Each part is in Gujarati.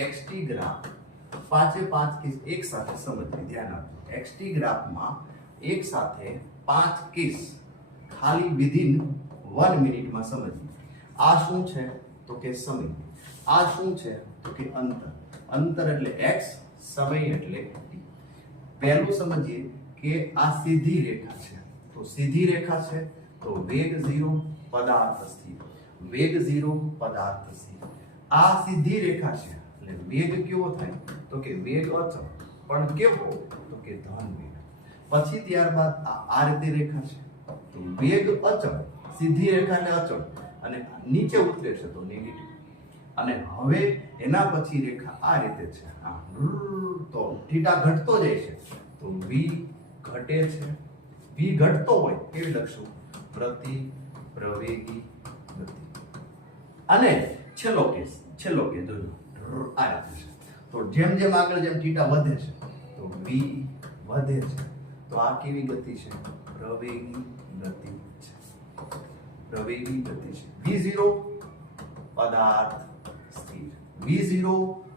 xt ગ્રાફ પાંચે પાંચ કેસ એક સાથે સમજીએ, ધ્યાન આપજો। xt ગ્રાફમાં એક સાથે 5 કેસ ખાલી વિધિન 1 મિનિટમાં સમજીએ। આ શું છે તો કે સમય, આ શું છે તો કે અંતર, અંતર એટલે x, સમય એટલે t। પહેલું સમજીએ કે આ સીધી રેખા છે, તો સીધી રેખા છે તો વેગ 0 પદાર્થ સ્થિર, વેગ 0 પદાર્થ સ્થિર। આ સીધી રેખા છે એટલે વેગ કેવો થાય તો કે વેગ અચળ, પણ કેવો તો કે ધન વેગ। પછી ત્યારબાદ આ રીતે રેખા છે તો વેગ અચળ, સીધી રેખા એટલે અચળ અને નીચે ઉતરે છે તો નેગેટિવ। અને હવે એના પછી રેખા આ રીતે છે, તો થીટા ઘટતો જાય છે તો v ઘટે છે, v ઘટતો હોય કેવી લખશું પ્રતિ પ્રવેગી ગતિ। અને છેલ્લો કેસ જોજો આ રીતે છે, તો જેમ જેમ આગળ જેમ થીટા વધે છે તો v વધે છે, તો આ કેવી ગતિ છે પ્રવેગી ગતિ છે, પ્રવેગી ગતિ છે। v0 પદાર્થ સ્થિર, v0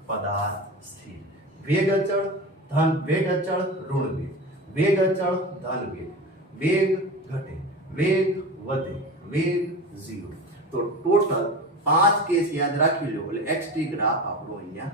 પદાર્થ સ્થિર, વેગ અચળ ધન, વેગ અચળ ઋણ વેગ, વેગ અચળ ધન વેગ, વેગ ઘટે, વેગ વધે, વેગ 0। તો ટોટલ 5 કેસ યાદ રાખી લો એટલે xt ગ્રાફ આપણો અહીંયા